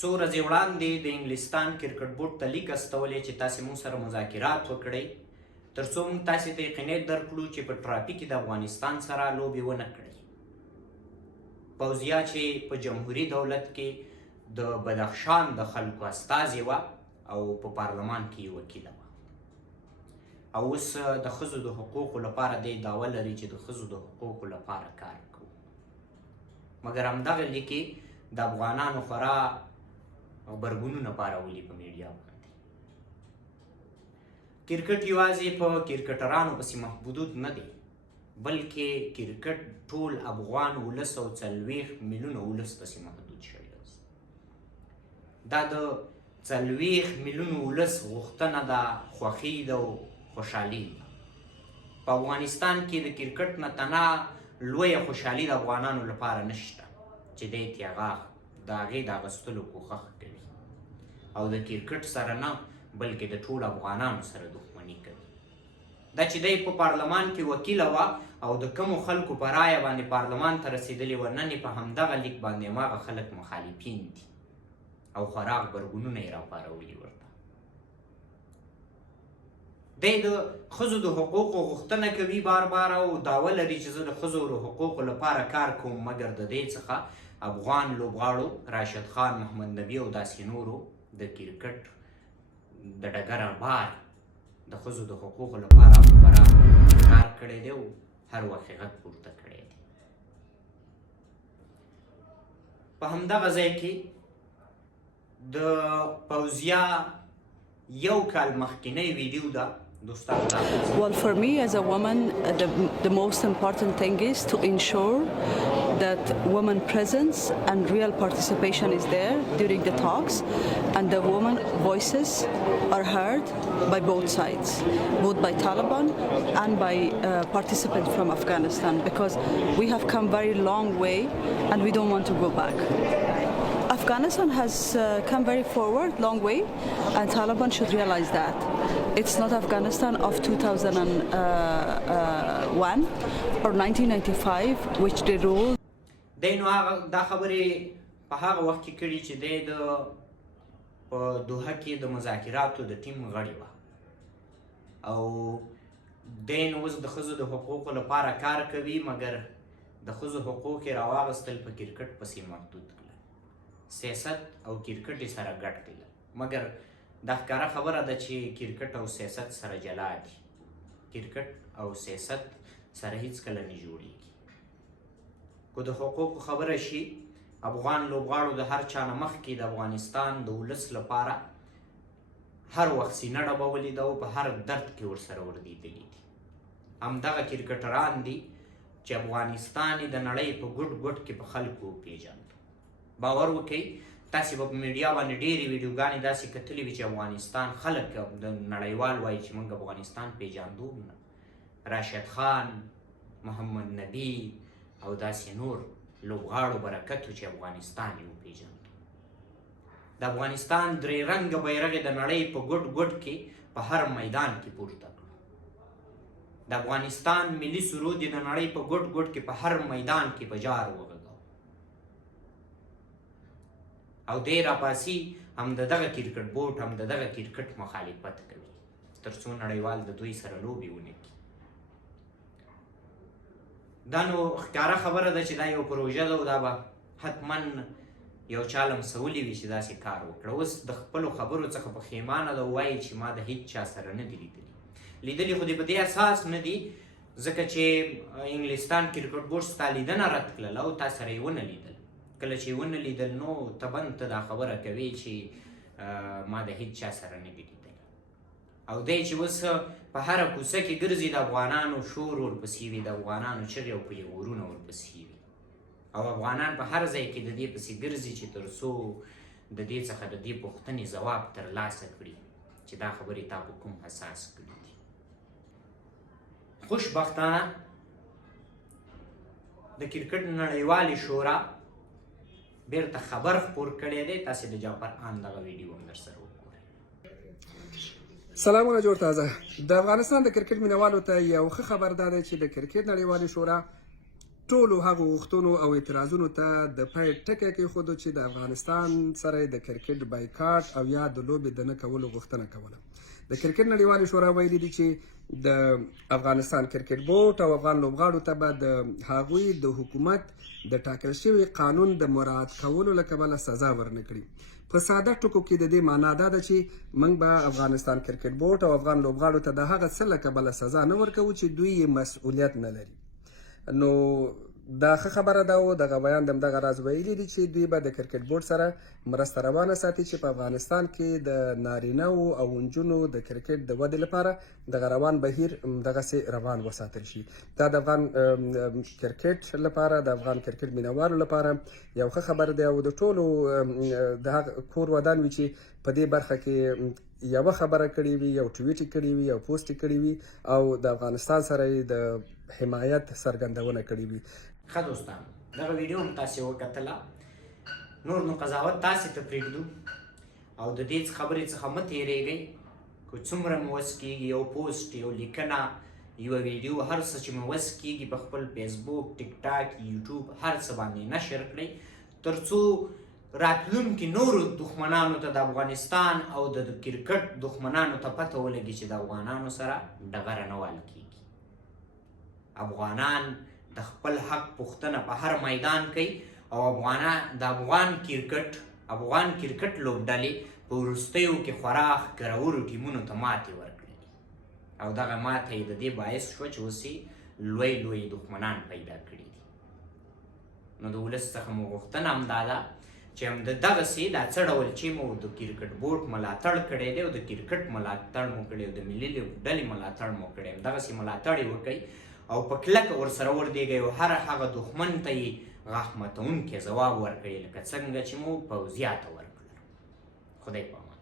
څو ورځې وړاندې د انګلستان کرکټ بورډ ته لیک استولی چې تاسې موږ سره مذاکرات وکړئ تر څو موږ تاسې ته یقیني درکړو چې په ټراپي کې د افغانستان سره لوبې ونه کړئ. فوزیه چې په جمهوري دولت کې د بدخشان د خلکو استازې وه او په پارلمان کې یې وکیله وه، او اوس د ښځو د حقوقو لپاره دی دعوه لري چې د ښځو د حقوقو لپاره کار کوو. مګر همدغه لیک د افغانانو خورا غبرګونونه پارولي په میډیا باندې. کرکټ یوازې په کرکټرانو پسې محدود نه دی، بلکې کرکټ ټول افغان 1940 میلیونه ولس پسې محدود شوی دی. دا د 40 میلیونه ولس غوښتنه ده، خوښي ده او خوشحالي ده. په افغانستان کې د کرکټ نه تنها لویه خوشحالي د افغانانو لپاره نشته چې دی ترې د هغې د اخیستلو کوښښ کوي او د کرکټ سره نه بلکې د ټولو افغانانو سره دښمني کوي. دا چې دی په پارلمان کې وکیله وه او د کومو خلکو په رایه باندې پارلمان ته رسېدلې وه، نن په همدغه لیک باندې هماغه خلک مخالفین دي او خورا غبرګونونه یې راپارولي ورته. دی د ښځو د حقوقو غوښتنه کوي بار بار او دعوه لري چې زه د ښځو د حقوقو لپاره کار کوم، مګر د دې څخه افغان لوبغاړو راشد خان، محمد نبي او داسې نورو د کرکټ د ډګره بار د ښځو د حقوقو لپاره خورا کار کړی دی او هر وخت یې غږ پورته کړی دی. په همدغه ځای کې د فوزیه یو کال مخکینی ویډیو ده. Well, for me as a woman, the most important thing is to ensure that women presence and real participation is there during the talks, and the women voices are heard by both sides, both by Taliban and by participants from Afghanistan, because we have come very long way and we don't want to go back. Afghanistan has come very forward, long way, and Taliban should realize that. It's not Afghanistan of 2001 or 1995, which they ruled. دی نو دا خبرې په هغه وخت کې کړي چې دی د په دوحه کې د مذاکراتو د ټیم غړی وه او دی نو اوس د ښځو د حقوقو لپاره کار کوي، مګر د ښځو حقوق یې راواغېستل په کرکټ پسې محدود کړل، سیاست او کرکټ یې سره ګډ کړل. مګر دا ښکاره خبره ده چې کرکټ او سیاست سره جلا دي. کرکټ او سیاست سره هیڅکله نه جوړیږي. که د حقوقو خبره شي، افغان لوبغاړو د هر چا نه مخکې د افغانستان د ولس لپاره هر وخت سینه ډبولې ده او په هر درد کې ورسره وردېدلي دي. همدغه کرکټران دي چې افغانستان یې د نړۍ په ګوټ ګوټ کې په خلکو وپېژاند. باور وکئ، تاسې به په میډیا باندې ډېرې ویډیوګانې داسې کتلې وي چې افغانستان خلک د نړیوال وایي چې موږ افغانستان پېژاندو نه. راشد خان، محمد نبي او داسې نور لوبغاړو برکت و چې افغانستان یې وپېژاندو. د افغانستان درې رنګه بیرغ د نړۍ په ګوټ ګوټ کې په هر میدان کې پورته کړو. د افغانستان ملي سرود د نړۍ په ګوټ ګوټ کې په هر میدان کې په جار وغږاوه او دی راپاسي هم د دغه کرکټ بورډ هم د دغه کرکټ مخالفت کوي تر څو نړیوال د دوی سره لوبې ونه کړي. دا نو ښکاره خبره ده چې دا یو پروژه ده او دا به حتما یو چا لمسولی وي چې داسې کار وکړه. اوس د خپلو خبرو څخه پښیمانه ده، وایي چې ما د هیڅ چا سره نه دي لیدلي خو دې په دې اساس نه دي ځکه چې انګلستان کرکټ بورډ ستا لیدنه رد کړله او تا سره یې ونه لیدل. کله چې یې ونه لیدل نو طبعا ته دا خبره کوې چې ما د هیڅ چا سره نه دي لیدلي. او دی چې اوس په هره کوڅه کې ګرځي د افغانانو شور ورپسې وي، د افغانانو چغې او پیغورونه ورپسې وي او افغانان په هر ځای کې د دې پسې ګرځي چې تر څو د دې څخه د دې پوښتنې ځواب ترلاسه کړي چې دا خبرې تا په کوم اساس کړي دي. خوشبختانه د کرکټ نړیوالې شورا بیرته خبر خپور کړی دی. تاسې د جعفر آن دغه ویډیو هم درسره وګورئ. سلامونه جوړ تازه. د افغانستان د کرکټ مینوالو ته یو ښه خبر دا دی چې د کرکټ نړیوالې شورا ټولو هغو غوښتنو او اعتراضونو ته د پای ټکی کېښودو چې د افغانستان سره د کرکټ بایکاټ او یا د لوبې د نه کولو غوښتنه کوله. د کرکټ نړیوالې شورا ویلي دي چې د افغانستان کرکټ بورډ او افغان لوبغاړو ته به د هغوی د حکومت د ټاکل شوي قانون د مراعات کولو له کبله سزا ورنه کړي. په ساده ټکو کې د دې معنا دا ده چې موږ به افغانستان کرکټ بورډ او افغان لوبغاړو ته د هغه څه له کبله سزا نه ورکوو چې دوی یې مسؤلیت نه لري. نو دا ښه خبره ده او دغه بیان د همدغه راز ویلي دي چې دوی به د کرکټ بورډ سره مرسته روانه ساتي چې په افغانستان کې د نارینهو او نجونو د کرکټ د ودې لپاره دغه روان بهیر دغسې روان وساتل شي. دا د افغان کرکټ لپاره د افغان کرکټ مینوالو لپاره یو ښه خبر دی او د ټولو د هغه کور ودان وي چې په دې برخه کې یوه خبره کړې وي، یو ټویټ یې کړی وي، یو پوسټ یې کړی وي او د افغانستان سره یې د حمایت څرګندونه کړې وي. ښه دوستانو، دغه ویډیو هم تاسې وکتله. نور نو قضاوت تاسې ته پرېږدو او د دې خبرې څخه مه تېرېږئ. که څومره مو وس کېږي یو پوسټ، یو لیکنه، یوه ویډیو، هر څه چې مو وس کېږي په خپل فیسبوک، ټیک ټاک، یوټیوب، هر څه باندې نشر کړئ تر څو راتلونکي نورو دښمنانو ته د افغانستان او د کرکټ دښمنانو ته پته ولګي چې د افغانانو سره ډغره نه وال کېږي. افغانان د خپل حق پوښتنه په هر میدان کوي او د افغان کرکټ لوبډلې په وروستیو کې خورا ښکرورو ټیمونو ته ماتې ورکړې او دغه ماته یې د دې باعث شوه چې اوس یې لوی دښمنان پیدا کړي دي. نو د ولس څخه مو غوښتنه هم دا ده چې هم دغسې دا څه ډول چې مو د کرکټ بورډ ملاتړ کړی دی او د کرکټ ملاتړ مو کړی او د ملي لوبډلې ملاتړ مو کړی، دغسې ملاتړ یې وکړئ او په کلکه ورسره ودرېږئ او هر هغه دښمن ته یې غاښ ماتونکی ځواب ورکړئ لکه څنګه چې مو پوځیاته ورکړل. خدای په امان.